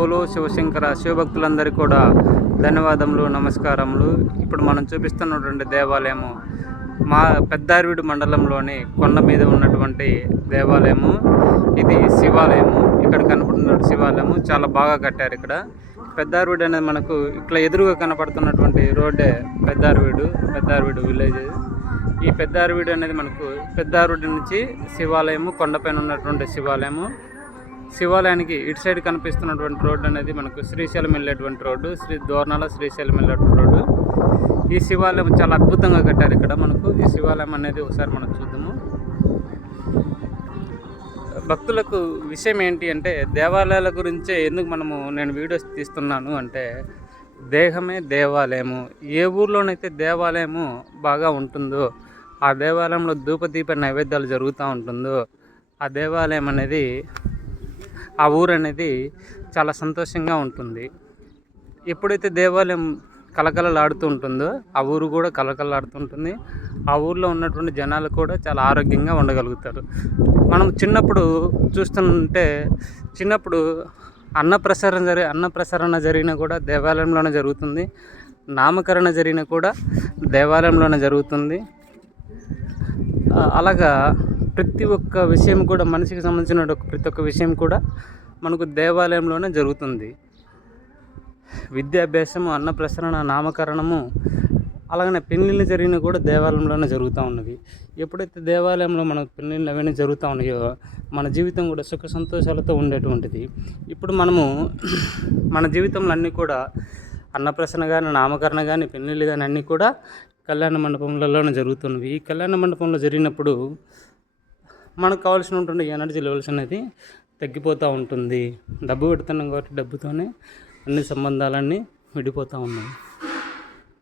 బోలో శివశంకర శివభక్తులందరికీ కూడా ధన్యవాదములు, నమస్కారములు. ఇప్పుడు మనం చూపిస్తున్నటువంటి దేవాలయము మా పెద్దార్వీడు మండలంలోని కొండ మీద ఉన్నటువంటి దేవాలయము. ఇది శివాలయము. ఇక్కడ కనపడుతున్న శివాలయము చాలా బాగా కట్టారు. ఇక్కడ పెద్దార్వీడు అనేది మనకు ఇట్లా ఎదురుగా కనపడుతున్నటువంటి రోడ్డే పెద్దార్వీడు విలేజ్. ఈ పెద్దార్వీడు అనేది మనకు పెద్దార్వీడు నుంచి శివాలయము, కొండపైన ఉన్నటువంటి శివాలయానికి ఇటు సైడ్ కనిపిస్తున్నటువంటి రోడ్డు అనేది మనకు శ్రీశైలం వెళ్ళేటువంటి రోడ్డు, దోర్నాల శ్రీశైలం వెళ్ళేటువంటి రోడ్డు. ఈ శివాలయం చాలా అద్భుతంగా కట్టారు. ఇక్కడ మనకు ఈ శివాలయం అనేది ఒకసారి మనం చూద్దాము. భక్తులకు విషయం ఏంటి అంటే, దేవాలయాల గురించే ఎందుకు నేను వీడియోస్ తీస్తున్నాను అంటే, దేహమే దేవాలయము. ఏ ఊర్లోనైతే దేవాలయము బాగా ఉంటుందో, ఆ దేవాలయంలో ధూపదీప నైవేద్యాలు జరుగుతూ ఉంటుందో, ఆ దేవాలయం అనేది, ఆ ఊరు అనేది చాలా సంతోషంగా ఉంటుంది. ఎప్పుడైతే దేవాలయం కలకలలాడుతూ ఉంటుందో, ఆ ఊరు కూడా కలకలలాడుతుంటుంది. ఆ ఊర్లో ఉన్నటువంటి జనాలు కూడా చాలా ఆరోగ్యంగా ఉండగలుగుతారు. మనం చిన్నప్పుడు చూస్తుంటే, అన్నప్రసరణ జరిగిన కూడా దేవాలయంలోనే జరుగుతుంది. నామకరణ జరిగిన కూడా దేవాలయంలోనే జరుగుతుంది. అలాగా ప్రతి ఒక్క విషయం కూడా, మనిషికి సంబంధించిన ప్రతి ఒక్క విషయం కూడా మనకు దేవాలయంలోనే జరుగుతుంది. విద్యాభ్యాసము, అన్నప్రసరణ, నామకరణము, అలాగనే పెళ్ళిళ్ళు జరిగిన కూడా దేవాలయంలోనే జరుగుతూ ఉన్నవి. ఎప్పుడైతే దేవాలయంలో మనకు పెళ్ళిళ్ళు అవన్నీ జరుగుతూ ఉన్నాయో, మన జీవితం కూడా సుఖ సంతోషాలతో ఉండేటువంటిది. ఇప్పుడు మన జీవితంలో అన్నీ కూడా అన్నప్రసరణ కానీ, నామకరణ కానీ, పెళ్ళిళ్ళు కానీ అన్నీ కూడా కళ్యాణ మండపంలోనే జరుగుతున్నవి. ఈ కళ్యాణ మండపంలో జరిగినప్పుడు మనకు కావాల్సినటువంటి ఎనర్జీ లెవెల్స్ అనేది తగ్గిపోతూ ఉంటుంది. డబ్బు పెడుతున్నాం కాబట్టి డబ్బుతోనే అన్ని సంబంధాలన్నీ విడిపోతూ ఉన్నాయి.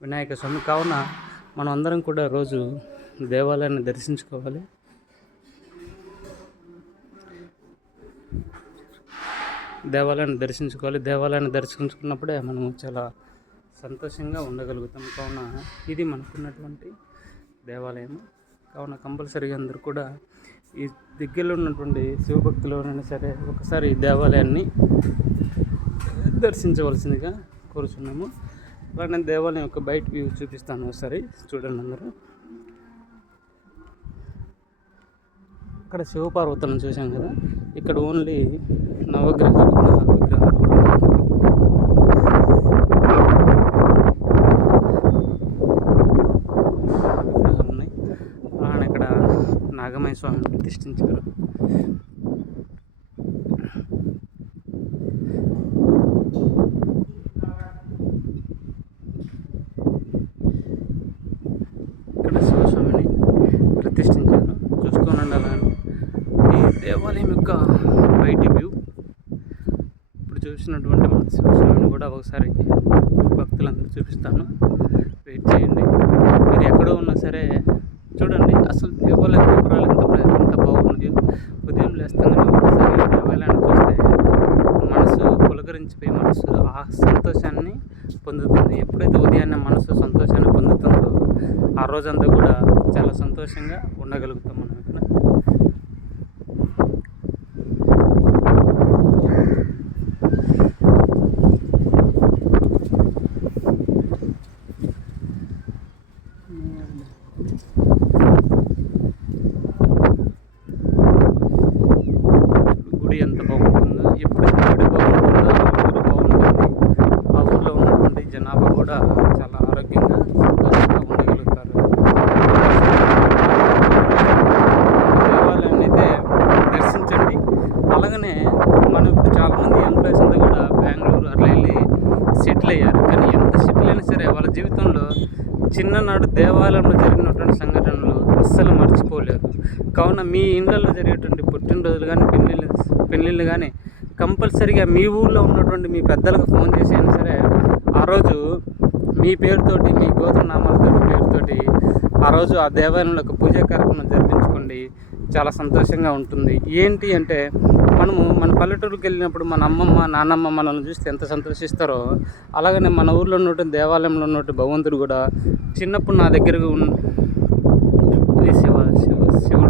వినాయక స్వామి కావున మనం అందరం కూడా రోజు దేవాలయాన్ని దర్శించుకోవాలి. దేవాలయాన్ని దర్శించుకున్నప్పుడే మనం చాలా సంతోషంగా ఉండగలుగుతాం. కావున ఇది మనకున్నటువంటి దేవాలయము. కావున కంపల్సరీగా అందరూ కూడా ఈ దగ్గరలో ఉన్నటువంటి శివభక్తులు ఎవరైనా సరే ఒకసారి ఈ దేవాలయాన్ని దర్శించవలసిందిగా కోరుచున్నాము. అలానే దేవాలయం యొక్క బయట వ్యూ చూపిస్తాను, ఒకసారి చూడండి అందరూ. అక్కడ శివపార్వతులను చూసాం కదా, ఇక్కడ ఓన్లీ నవగ్రహాలు ఉన్నాయి. అలానే ఇక్కడ నాగమయ స్వామిని ప్రతిష్ఠించారు. ఇక్కడ శివస్వామిని ప్రతిష్ఠించారు. చూస్తూనండి. అలానే ఈ దేవాలయం యొక్క బయటి వ్యూ ఇప్పుడు చూసినటువంటి మన శివస్వామిని కూడా ఒకసారి భక్తులందరూ చూపిస్తాను. వెయిట్ చేయండి. మీరు ఎక్కడో ఉన్నా సరే చూడండి. అసలు దేవాలయం గోపురాలు ఎంత బాగుంది. ఉదయం లేస్తానే ఒకసారి దేవాలయాన్ని చూస్తే మనసు పులకరించిపోయి మనసు ఆ సంతోషాన్ని పొందుతుంది. ఎప్పుడైతే ఉదయాన్నే మనసు సంతోషాన్ని పొందుతుందో, ఆ రోజంతా కూడా చాలా సంతోషంగా ఉండగలుగుతాం మనం ఇక్కడ. గుడి ఎంత బాగుంటుందో, ఎప్పుడైతే గుడి బాగుంటుందో ఆ ఊరు బాగుంటుంది. ఆ ఊరిలో ఉన్నటువంటి జనాభా కూడా చాలా ఆరోగ్యంగా, సంతోషంగా ఉండగలుగుతారు. దేవాలయాన్ని అయితే దర్శించండి. అలాగనే మనం ఇప్పుడు చాలామంది ఎంప్లాయీస్ అంతా కూడా బెంగళూరు అట్లా వెళ్ళి సెటిల్ అయ్యారు. కానీ ఎంత సెటిల్ అయినా సరే వాళ్ళ జీవితంలో చిన్ననాడు దేవాలయంలో జరిగినటువంటి సంఘటనలు అస్సలు మర్చిపోలేరు. కావున మీ ఇళ్ళల్లో జరిగేటువంటి పుట్టినరోజులు కానీ, పెళ్ళిళ్ళు కానీ కంపల్సరీగా మీ ఊళ్ళో ఉన్నటువంటి మీ పెద్దలకు ఫోన్ చేసి అయినా సరే ఆ రోజు మీ పేరుతోటి, మీ గోత్రనామాలతో పేరుతోటి ఆ రోజు ఆ దేవాలయంలో ఒక పూజా కార్యక్రమం జరిపించుకోండి. చాలా సంతోషంగా ఉంటుంది. ఏంటి అంటే, మన పల్లెటూరుకి వెళ్ళినప్పుడు మన అమ్మమ్మ, నాన్నమ్మ మనల్ని చూస్తే ఎంత సంతోషిస్తారో, అలాగనే మన ఊర్లో ఉన్నటువంటి దేవాలయంలో ఉన్నటువంటి భగవంతుడు కూడా చిన్నప్పుడు నా దగ్గరకు శివుడు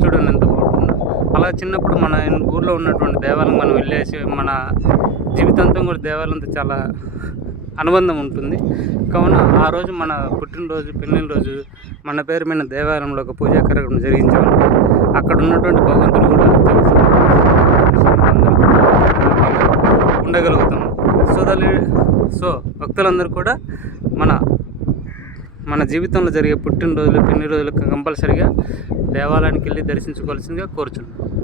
చూడండి ఎంత బాగుంటుందో. అలా చిన్నప్పుడు మన ఊర్లో ఉన్నటువంటి దేవాలయం మనం వెళ్ళేసి మన జీవితాంతం కూడా దేవాలయంతో చాలా అనుబంధం ఉంటుంది. కావున ఆ రోజు మన పుట్టినరోజు, పెళ్ళినరోజు మన పేరు మీద దేవాలయంలో ఒక పూజా కార్యక్రమం జరిగించామంటే అక్కడ ఉన్నటువంటి భగవంతుడు కూడా చాలా ఉండగలుగుతాము. సో భక్తులందరూ కూడా మన జీవితంలో జరిగే పుట్టినరోజులు, పెళ్లి రోజులకు కంపల్సరిగా దేవాలయానికి వెళ్ళి దర్శించుకోవాల్సిందిగా కోరుచున్నాను.